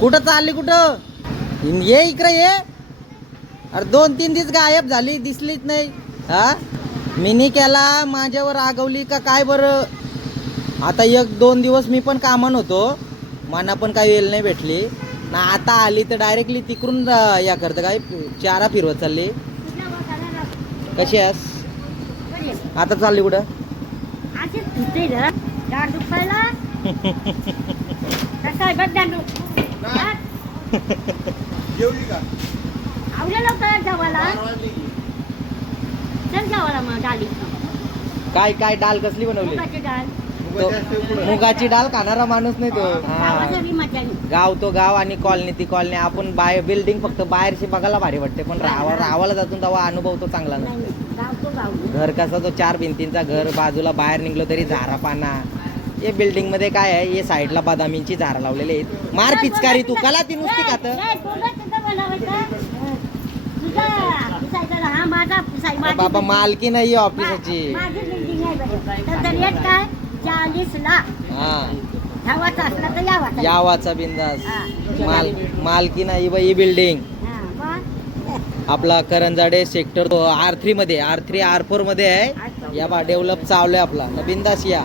कुठं चालली कुठं ये इकडे ये. अरे 2-3 दिवस गायब झाली दिसलीच नाही. हा मिनी केला माझ्यावर रागवली का काय बरं. आता 1-2 दिवस मी पण कामान होतो मना पण काही वेळ नाही भेटली ना. आता आली तर डायरेक्टली तिकडून या करतं काय चारा फिरवत चालली. कशी आहेस आता चालली कुठं. काय काय डाल कसली बनवली. मुगाची डाल खाणारा माणूस नाही तो. गाव तो गाव आणि कॉलनी ती कॉलनी. आपण बाहेर बिल्डिंग फक्त बाहेरची बघायला भारी वाटते पण राहावाला जातून तेव्हा अनुभव तो चांगला नसतो. घर कसा तो 4 भिंतींचा घर बाजूला बाहेर निघलो तरी झारा पाना. हे बिल्डिंग मध्ये काय आहे हे साईडला बदामींची झाडं लावलेली आहेत. मार पिचकारी तू कला ती नुसती खात. बाबा मालकी नाही ऑफिसाची. यावाचा बिंदास मालकी नाही बाई. बिल्डिंग आपला करंजाडे सेक्टर R3 मध्ये R3 R4 मध्ये आहे. या बा डेव्हलप चावलंय आपला बिंदास या.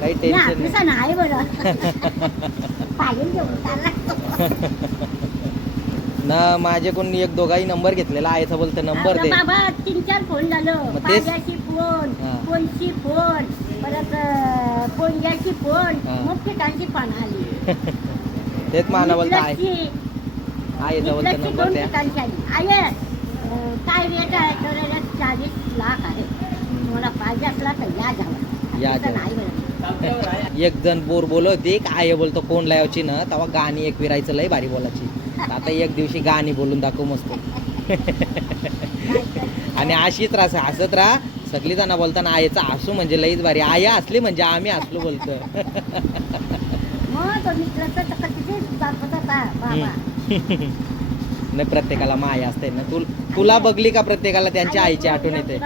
काही टेन्शन ना. माझ्याकडून 1-2 नंबर घेतलेला आहे बोलतो नंबर दे. 3-4 फोन झालं. फोन फोनशी फोन परत पोंग्याची फोन मग ठिकाणची पण आली. तेच माना बोलतो आहे बोलतो नंबर द्या. काय रेट आहे 40 लाख आहे. तुम्हाला पाहिजे असला तर या जावा. एक जण बोर बोलवते काय बोलतो फोन लावायची ना तेव्हा गाणी एक विरायचं लय भारी बोलायची. आता एक दिवशी गाणी बोलून दाखव मस्त. आणि अशीच राहा हसत राहा. सगळी जण बोलताना आईचा हसू म्हणजे लईच भारी. आया असली म्हणजे आम्ही हसलो बोलतो. नाही प्रत्येकाला माया असते ना. तुला बघली का प्रत्येकाला त्यांच्या आईची आठवण येते.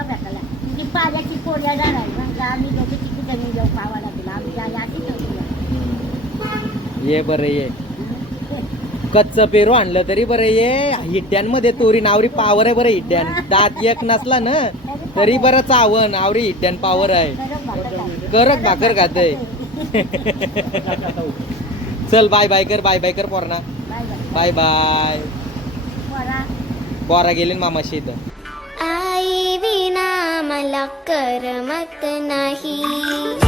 ये बरं ये कच्च पेरू आणलं तरी बरं ये. हिड्ड्यांमध्ये तोरी नावरी पावर आहे बरं. हिड्ड्यान दात एक नसला ना तरी बरं चावण आवरी हिड्ड्यान पावर आहे. करक भाकर खातय. चल बाय बाय कर पोरणा. Bye bye. पोरा गेले मामाशी इथं. आई विना मला करमत नाही.